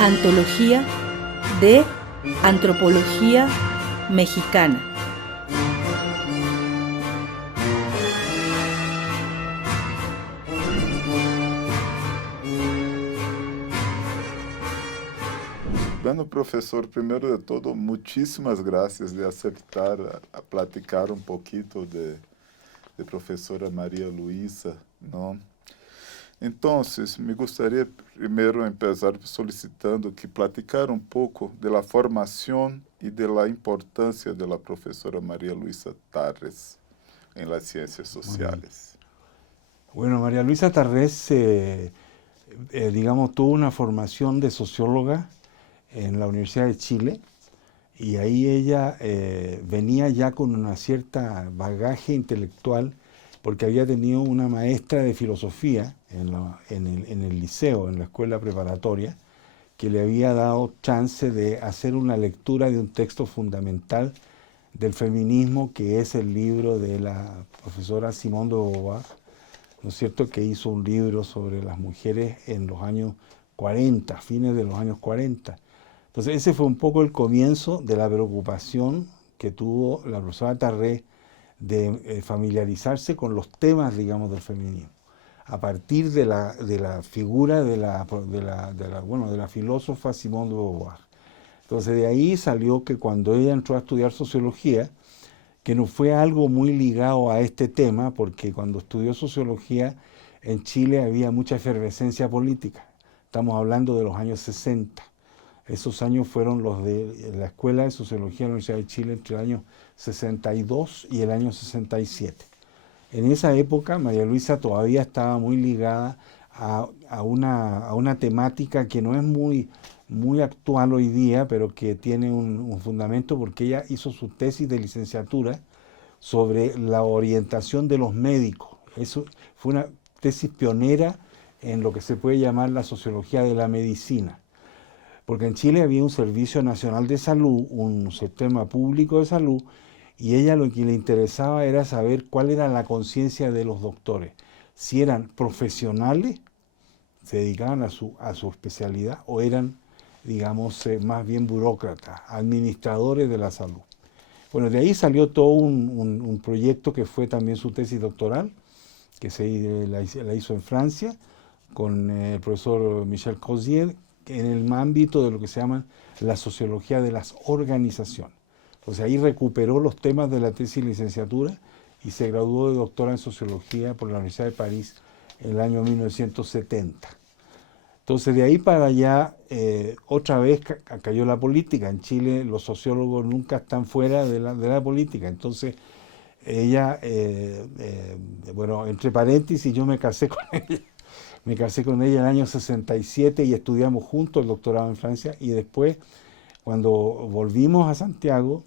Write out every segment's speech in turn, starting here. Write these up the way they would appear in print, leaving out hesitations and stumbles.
Antología de Antropología Mexicana. Bueno, profesor, primero de todo, muchísimas gracias de aceptar a platicar un poquito de profesora María Luisa, ¿no? Entonces, me gustaría primero empezar solicitando que platicara un poco de la formación y de la importancia de la profesora María Luisa Tarres en las ciencias sociales. Bueno, María Luisa Tarres, digamos, tuvo una formación de socióloga en la Universidad de Chile, y ahí ella venía ya con una cierta bagaje intelectual, porque había tenido una maestra de filosofía en el liceo, en la escuela preparatoria, que le había dado chance de hacer una lectura de un texto fundamental del feminismo, que es el libro de la profesora Simone de Beauvoir, ¿no es cierto?, que hizo un libro sobre las mujeres en los años 40, fines de los años 40. Entonces ese fue un poco el comienzo de la preocupación que tuvo la profesora Tarrés de familiarizarse con los temas, digamos, del feminismo, a partir de la figura de la filósofa Simone de Beauvoir. Entonces de ahí salió que cuando ella entró a estudiar sociología, que no fue algo muy ligado a este tema, porque cuando estudió sociología en Chile había mucha efervescencia política. Estamos hablando de los años 60. Esos años fueron los de la Escuela de Sociología de la Universidad de Chile entre el año 62 y el año 67. En esa época María Luisa todavía estaba muy ligada a una temática que no es muy actual hoy día, pero que tiene un fundamento, porque ella hizo su tesis de licenciatura sobre la orientación de los médicos. Eso fue una tesis pionera en lo que se puede llamar la sociología de la medicina. Porque en Chile había un Servicio Nacional de Salud, un sistema público de salud, y ella lo que le interesaba era saber cuál era la conciencia de los doctores, si eran profesionales, se dedicaban a su especialidad, o eran, digamos, más bien burócratas, administradores de la salud. Bueno, de ahí salió todo un proyecto que fue también su tesis doctoral, que la hizo en Francia, con el profesor Michel Crozier, en el ámbito de lo que se llama la sociología de las organizaciones. Entonces ahí recuperó los temas de la tesis de licenciatura y se graduó de doctora en sociología por la Universidad de París en el año 1970. Entonces de ahí para allá otra vez cayó la política. En Chile los sociólogos nunca están fuera de la política. Entonces ella, bueno, entre paréntesis, yo me casé con ella. Me casé con ella en el año 67 y estudiamos juntos el doctorado en Francia, y después, cuando volvimos a Santiago,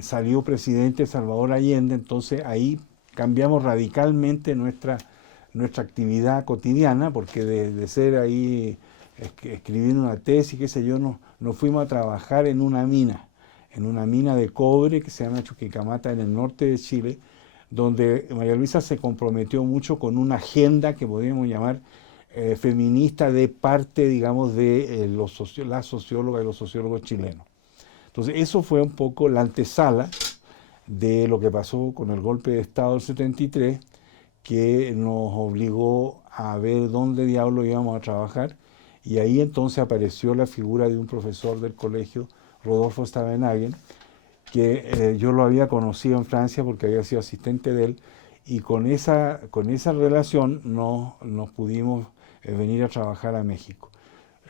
salió presidente Salvador Allende. Entonces ahí cambiamos radicalmente nuestra actividad cotidiana, porque de ser ahí escribiendo una tesis, qué sé yo, nos fuimos a trabajar en una mina de cobre que se llama Chuquicamata, en el norte de Chile, donde María Luisa se comprometió mucho con una agenda que podríamos llamar feminista, de parte, digamos, de las sociólogas y los sociólogos chilenos. Entonces eso fue un poco la antesala de lo que pasó con el golpe de Estado del 73, que nos obligó a ver dónde diablo íbamos a trabajar, y ahí entonces apareció la figura de un profesor del colegio, Rodolfo Stavenhagen, que yo lo había conocido en Francia porque había sido asistente de él, y con esa relación nos pudimos venir a trabajar a México.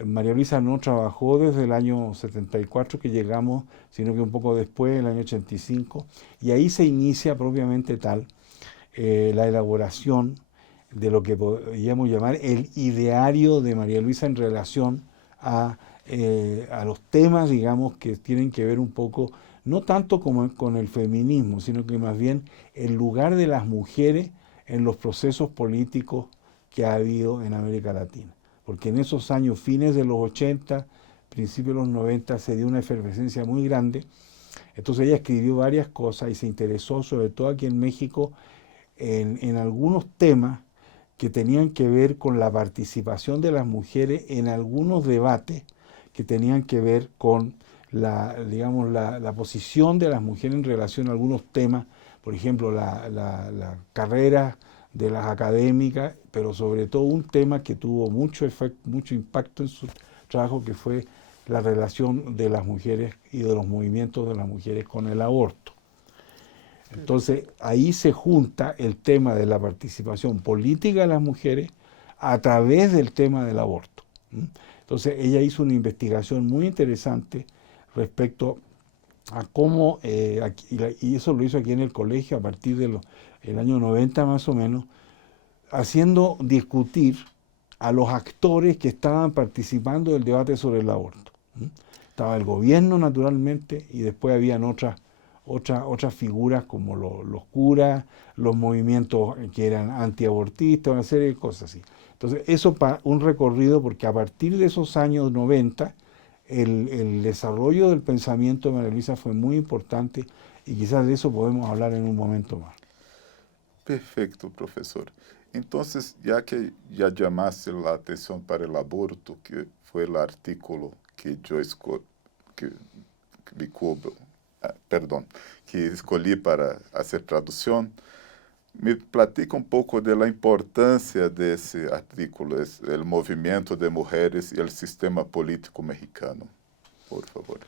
María Luisa no trabajó desde el año 74 que llegamos, sino que un poco después, el año 85, y ahí se inicia propiamente tal la elaboración de lo que podríamos llamar el ideario de María Luisa en relación a los temas, digamos, que tienen que ver un poco, no tanto como con el feminismo, sino que más bien el lugar de las mujeres en los procesos políticos que ha habido en América Latina. Porque en esos años, fines de los 80, principios de los 90, se dio una efervescencia muy grande. Entonces ella escribió varias cosas y se interesó, sobre todo aquí en México, en algunos temas que tenían que ver con la participación de las mujeres en algunos debates que tenían que ver con digamos, la posición de las mujeres en relación a algunos temas, por ejemplo, la carrera de las académicas, pero sobre todo un tema que tuvo mucho impacto en su trabajo, que fue la relación de las mujeres y de los movimientos de las mujeres con el aborto. Entonces, ahí se junta el tema de la participación política de las mujeres a través del tema del aborto. Entonces, ella hizo una investigación muy interesante respecto a cómo, y eso lo hizo aquí en el colegio a partir del año 90 más o menos, haciendo discutir a los actores que estaban participando del debate sobre el aborto. Estaba el gobierno, naturalmente, y después habían otras figuras como los curas, los movimientos que eran antiabortistas, una serie de cosas así. Entonces, eso para un recorrido, porque a partir de esos años 90, el desarrollo del pensamiento de María Luisa fue muy importante, y quizás de eso podemos hablar en un momento más. Perfecto, profesor. Entonces, ya que ya llamaste la atención para el aborto, que fue el artículo que yo escolhi para hacer traducción, me platica un poco de la importancia de ese artículo, es el movimiento de mujeres y el sistema político mexicano, por favor.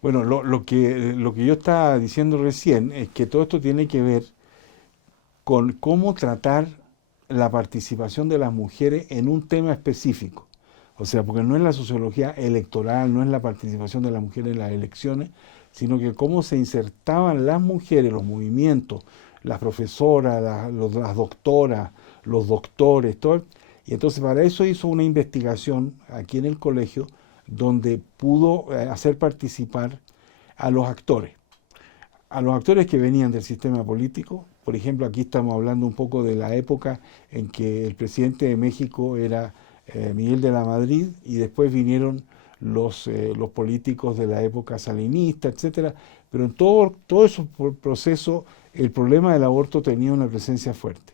Bueno, lo que yo estaba diciendo recién es que todo esto tiene que ver con cómo tratar la participación de las mujeres en un tema específico. O sea, porque no es la sociología electoral, no es la participación de las mujeres en las elecciones, sino que cómo se insertaban las mujeres, los movimientos, las profesoras, las doctoras, los doctores, todo. Y entonces para eso hizo una investigación aquí en el colegio donde pudo hacer participar a los actores que venían del sistema político. Por ejemplo, aquí estamos hablando un poco de la época en que el presidente de México era Miguel de la Madrid, y después vinieron los políticos de la época salinista, etcétera. Pero en todo ese proceso el problema del aborto tenía una presencia fuerte.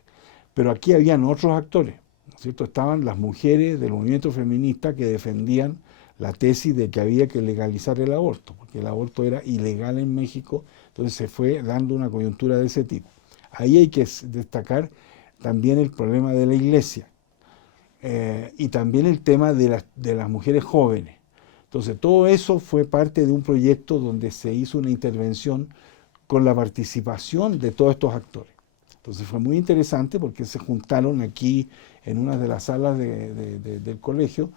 Pero aquí habían otros actores, ¿no es cierto? Estaban las mujeres del movimiento feminista que defendían la tesis de que había que legalizar el aborto, porque el aborto era ilegal en México, entonces se fue dando una coyuntura de ese tipo. Ahí hay que destacar también el problema de la iglesia y también el tema de las mujeres jóvenes. Entonces todo eso fue parte de un proyecto donde se hizo una intervención con la participación de todos estos actores. Entonces fue muy interesante porque se juntaron aquí en una de las salas del colegio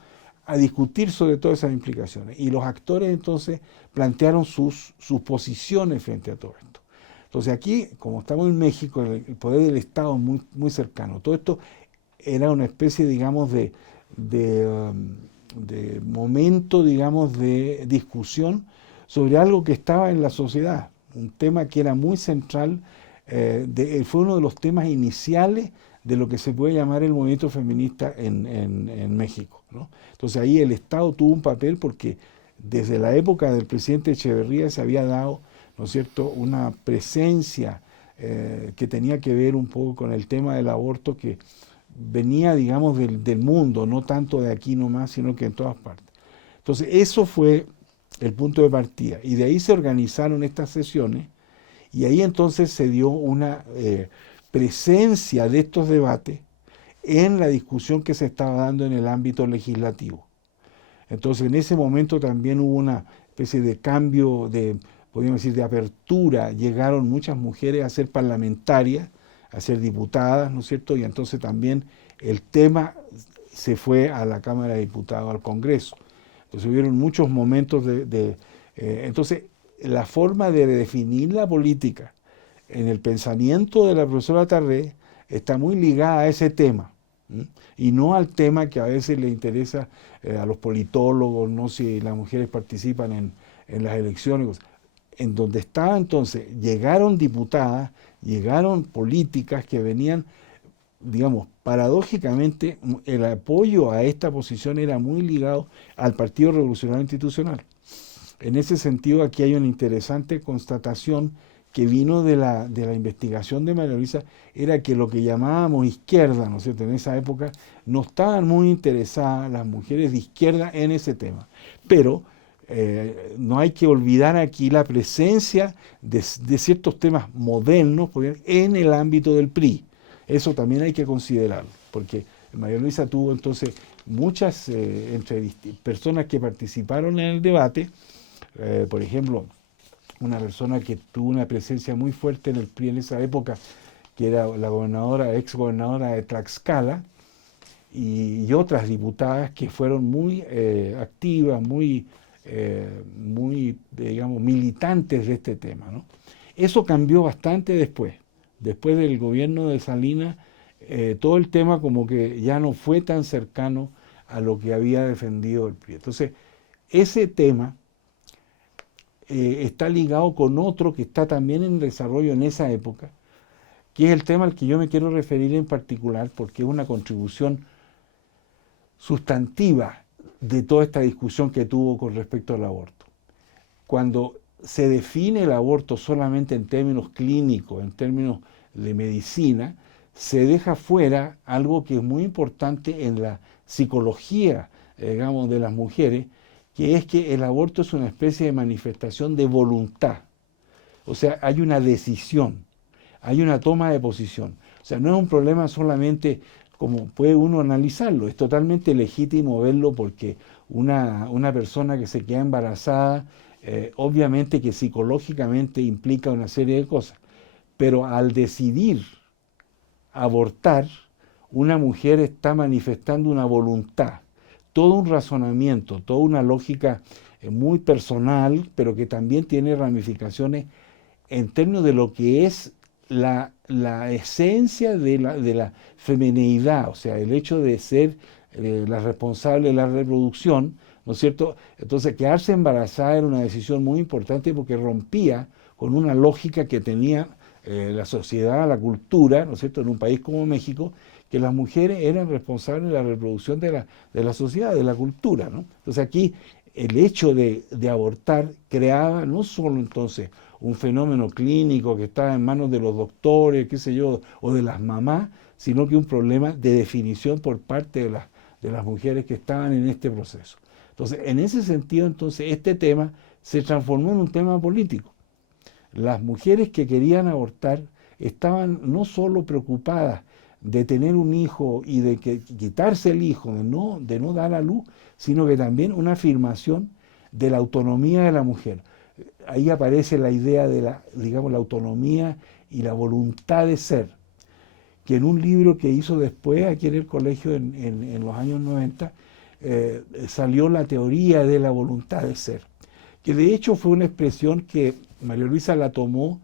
a discutir sobre todas esas implicaciones. Y los actores entonces plantearon sus posiciones frente a todo esto. Entonces aquí, como estamos en México, el poder del Estado es muy, muy cercano. Todo esto era una especie, digamos, de momento, digamos, de discusión sobre algo que estaba en la sociedad. Un tema que era muy central, fue uno de los temas iniciales de lo que se puede llamar el movimiento feminista en México, ¿no? Entonces ahí el Estado tuvo un papel porque desde la época del presidente Echeverría se había dado, ¿no es cierto?, una presencia que tenía que ver un poco con el tema del aborto que venía, digamos, del mundo, no tanto de aquí nomás, sino que en todas partes. Entonces eso fue el punto de partida, y de ahí se organizaron estas sesiones, y ahí entonces se dio una presencia de estos debates en la discusión que se estaba dando en el ámbito legislativo. Entonces en ese momento también hubo una especie de cambio, podríamos decir, de apertura. Llegaron muchas mujeres a ser parlamentarias, a ser diputadas, ¿no es cierto? Y entonces también el tema se fue a la Cámara de Diputados, al Congreso. Entonces hubieron muchos momentos entonces la forma de definir la política en el pensamiento de la profesora Tarrés está muy ligada a ese tema, y no al tema que a veces le interesa a los politólogos, no si las mujeres participan en las elecciones. En donde estaba entonces, llegaron diputadas, llegaron políticas que venían, digamos, paradójicamente, el apoyo a esta posición era muy ligado al Partido Revolucionario Institucional. En ese sentido, aquí hay una interesante constatación que vino de la investigación de María Luisa era que lo que llamábamos izquierda, ¿no es cierto?, en esa época, no estaban muy interesadas las mujeres de izquierda en ese tema. Pero no hay que olvidar aquí la presencia de ciertos temas modernos en el ámbito del PRI. Eso también hay que considerarlo, porque María Luisa tuvo entonces muchas personas que participaron en el debate. Por ejemplo, una persona que tuvo una presencia muy fuerte en el PRI en esa época, que era la ex gobernadora de Tlaxcala, y otras diputadas que fueron muy activas, muy, digamos, militantes de este tema, ¿no? Eso cambió bastante después. Después del gobierno de Salinas, todo el tema como que ya no fue tan cercano a lo que había defendido el PRI. Entonces, ese tema está ligado con otro que está también en desarrollo en esa época, que es el tema al que yo me quiero referir en particular, porque es una contribución sustantiva de toda esta discusión que tuvo con respecto al aborto. Cuando se define el aborto solamente en términos clínicos, en términos de medicina, se deja fuera algo que es muy importante en la psicología, digamos, de las mujeres, que es que el aborto es una especie de manifestación de voluntad. O sea, hay una decisión, hay una toma de posición. O sea, no es un problema solamente como puede uno analizarlo, es totalmente legítimo verlo porque una persona que se queda embarazada, obviamente que psicológicamente implica una serie de cosas, pero al decidir abortar, una mujer está manifestando una voluntad, todo un razonamiento, toda una lógica muy personal, pero que también tiene ramificaciones en términos de lo que es la esencia de la femineidad, o sea, el hecho de ser la responsable de la reproducción, ¿no es cierto? Entonces, quedarse embarazada era una decisión muy importante porque rompía con una lógica que tenía la sociedad, la cultura, ¿no es cierto?, en un país como México, que las mujeres eran responsables de la reproducción de la sociedad, de la cultura, ¿no? Entonces aquí el hecho de abortar creaba no solo entonces un fenómeno clínico que estaba en manos de los doctores, qué sé yo, o de las mamás, sino que un problema de definición por parte de las mujeres que estaban en este proceso. Entonces, en ese sentido, entonces, este tema se transformó en un tema político. Las mujeres que querían abortar estaban no solo preocupadas de tener un hijo y de quitarse el hijo, de no dar a luz, sino que también una afirmación de la autonomía de la mujer. Ahí aparece la idea de la autonomía y la voluntad de ser, que en un libro que hizo después aquí en el colegio en los años 90, salió la teoría de la voluntad de ser, que de hecho fue una expresión que María Luisa la tomó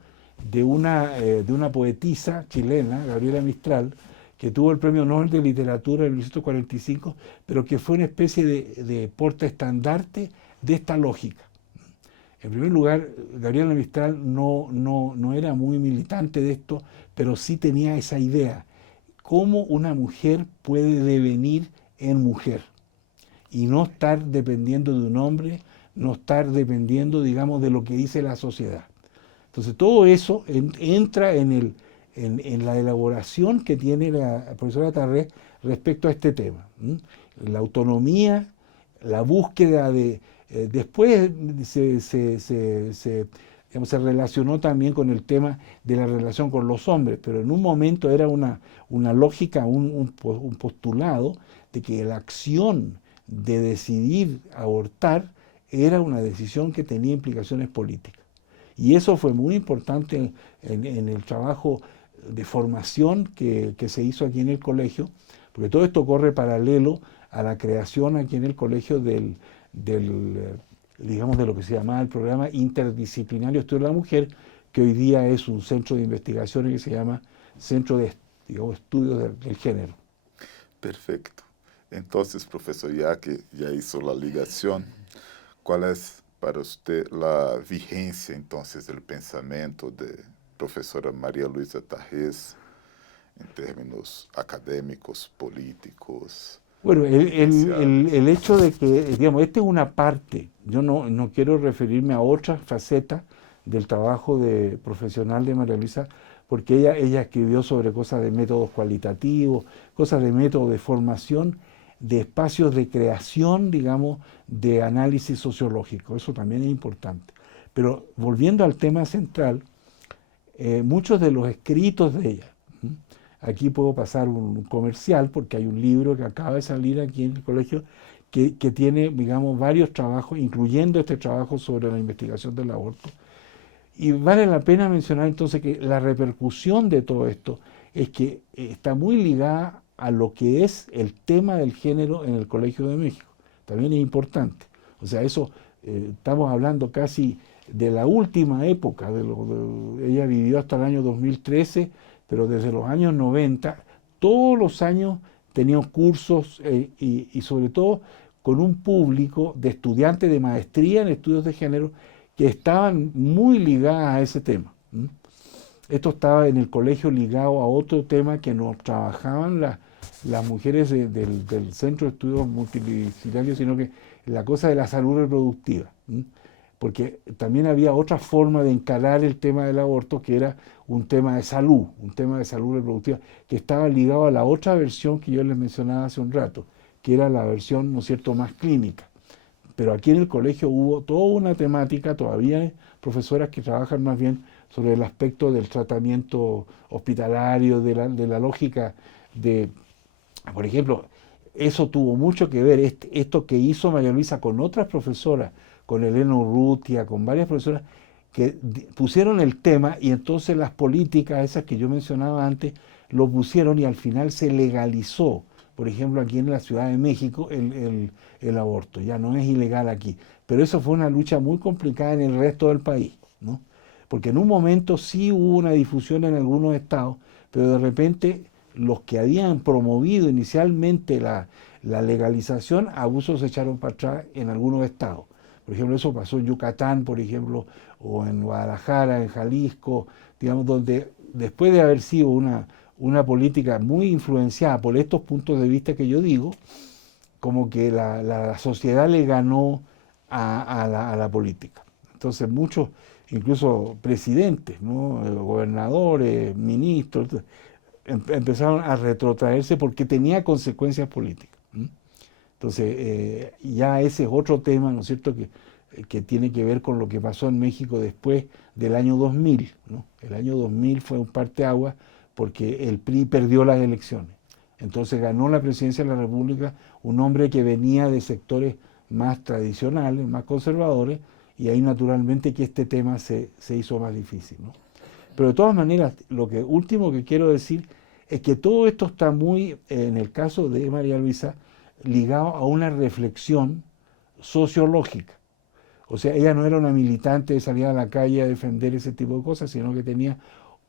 de una poetisa chilena, Gabriela Mistral, que tuvo el Premio Nobel de Literatura en 1945, pero que fue una especie de portaestandarte de esta lógica. En primer lugar, Gabriela Mistral no era muy militante de esto, pero sí tenía esa idea, cómo una mujer puede devenir en mujer y no estar dependiendo de un hombre, no estar dependiendo, digamos, de lo que dice la sociedad. Entonces todo eso entra en la elaboración que tiene la profesora Tarrés respecto a este tema. La autonomía, la búsqueda de... después se relacionó también con el tema de la relación con los hombres, pero en un momento era una lógica, un postulado de que la acción de decidir abortar era una decisión que tenía implicaciones políticas. Y eso fue muy importante en el trabajo de formación que se hizo aquí en el colegio, porque todo esto corre paralelo a la creación aquí en el colegio digamos, de lo que se llamaba el programa interdisciplinario Estudio de la Mujer, que hoy día es un centro de investigaciones que se llama Centro de Estudios del Género. Perfecto. Entonces, profesor, ya que ya hizo la ligación, ¿cuál es para usted la vigencia entonces del pensamiento de profesora María Luisa Tarrés en términos académicos, políticos? Bueno, el hecho de que, digamos, esta es una parte, yo no quiero referirme a otra faceta del trabajo profesional de María Luisa, porque ella escribió sobre cosas de métodos cualitativos, cosas de métodos de formación, de espacios de creación, digamos, de análisis sociológico. Eso también es importante. Pero volviendo al tema central, muchos de los escritos de ella, aquí puedo pasar un comercial, porque hay un libro que acaba de salir aquí en el colegio, que tiene, digamos, varios trabajos, incluyendo este trabajo sobre la investigación del aborto. Y vale la pena mencionar entonces que la repercusión de todo esto es que está muy ligada a lo que es el tema del género en el Colegio de México. También es importante. O sea, eso, estamos hablando casi de la última época. Ella vivió hasta el año 2013, pero desde los años 90, todos los años tenían cursos y sobre todo con un público de estudiantes de maestría en estudios de género que estaban muy ligadas a ese tema. Esto estaba en el colegio ligado a otro tema que nos trabajaban las mujeres del Centro de Estudios Multidisciplinarios, sino que la cosa de la salud reproductiva. Porque también había otra forma de encarar el tema del aborto, que era un tema de salud reproductiva, que estaba ligado a la otra versión que yo les mencionaba hace un rato, que era la versión, ¿no es cierto?, más clínica. Pero aquí en el colegio hubo toda una temática, todavía hay profesoras que trabajan más bien sobre el aspecto del tratamiento hospitalario, de la lógica de, por ejemplo, eso tuvo mucho que ver, esto que hizo María Luisa con otras profesoras, con Elena Urrutia, con varias profesoras, que pusieron el tema y entonces las políticas, esas que yo mencionaba antes, lo pusieron y al final se legalizó. Por ejemplo, aquí en la Ciudad de México el aborto, ya no es ilegal aquí. Pero eso fue una lucha muy complicada en el resto del país, ¿no? Porque en un momento sí hubo una difusión en algunos estados, pero de repente los que habían promovido inicialmente la legalización, abusos se echaron para atrás en algunos estados. Por ejemplo, eso pasó en Yucatán, por ejemplo, o en Guadalajara, en Jalisco, digamos, donde después de haber sido una política muy influenciada por estos puntos de vista que yo digo, como que la sociedad le ganó a la política. Entonces muchos, incluso presidentes, ¿no?, gobernadores, ministros, empezaron a retrotraerse porque tenía consecuencias políticas. Entonces ya ese es otro tema, ¿no es cierto?, que tiene que ver con lo que pasó en México después del año 2000, ¿no? El año 2000 fue un parteaguas porque el PRI perdió las elecciones. Entonces ganó la presidencia de la República un hombre que venía de sectores más tradicionales, más conservadores, y ahí naturalmente que este tema se hizo más difícil, ¿no? Pero de todas maneras, último que quiero decir es que todo esto está muy, en el caso de María Luisa, ligado a una reflexión sociológica. O sea, ella no era una militante de salir a la calle a defender ese tipo de cosas, sino que tenía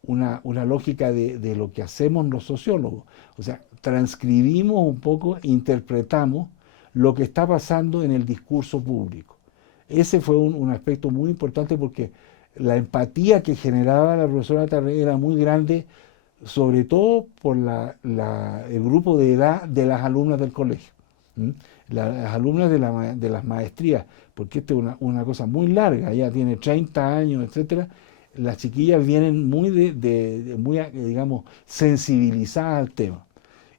una lógica de lo que hacemos los sociólogos. O sea, transcribimos un poco, interpretamos lo que está pasando en el discurso público. Ese fue un aspecto muy importante porque la empatía que generaba la profesora Tarré era muy grande, sobre todo por el grupo de edad de las alumnas del colegio. Las alumnas de las maestrías, porque esta es una cosa muy larga, ella tiene 30 años, etcétera. Las chiquillas vienen muy, muy, digamos, sensibilizadas al tema.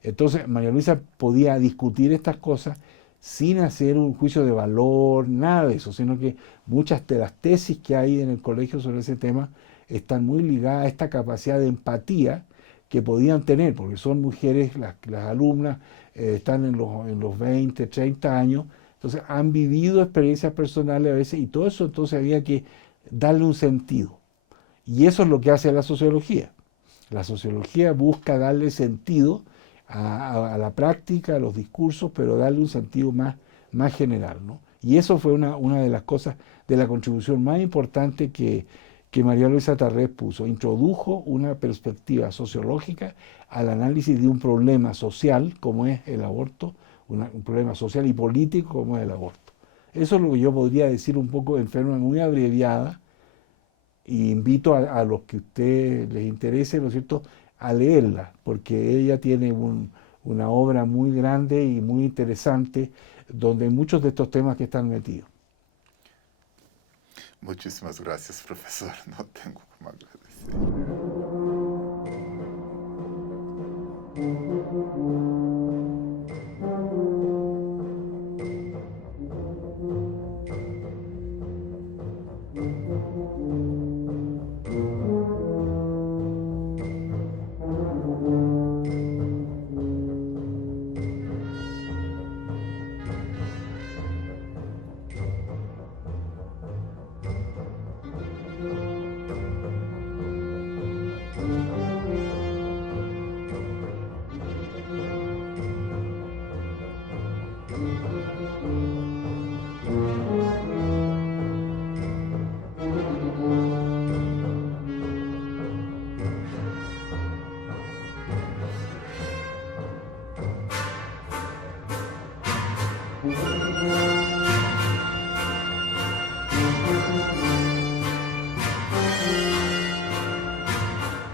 Entonces, María Luisa podía discutir estas cosas sin hacer un juicio de valor, nada de eso, sino que muchas de las tesis que hay en el colegio sobre ese tema están muy ligadas a esta capacidad de empatía que podían tener, porque son mujeres, las alumnas están en los 20, 30 años, entonces han vivido experiencias personales a veces, y todo eso entonces había que darle un sentido. Y eso es lo que hace la sociología. La sociología busca darle sentido a la práctica, a los discursos, pero darle un sentido más general, ¿no? Y eso fue una de las cosas, de la contribución más importante que María Luisa Tarrés puso. Introdujo una perspectiva sociológica al análisis de un problema social, como es el aborto, un problema social y político, como es el aborto. Eso es lo que yo podría decir un poco en forma muy abreviada, y invito a los que a ustedes les interese, ¿no es cierto?, a leerla, porque ella tiene una obra muy grande y muy interesante, donde hay muchos de estos temas que están metidos. Muchísimas gracias, profesor. No tengo como agradecer.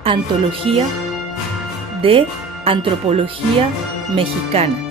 Antología de Antropología Mexicana.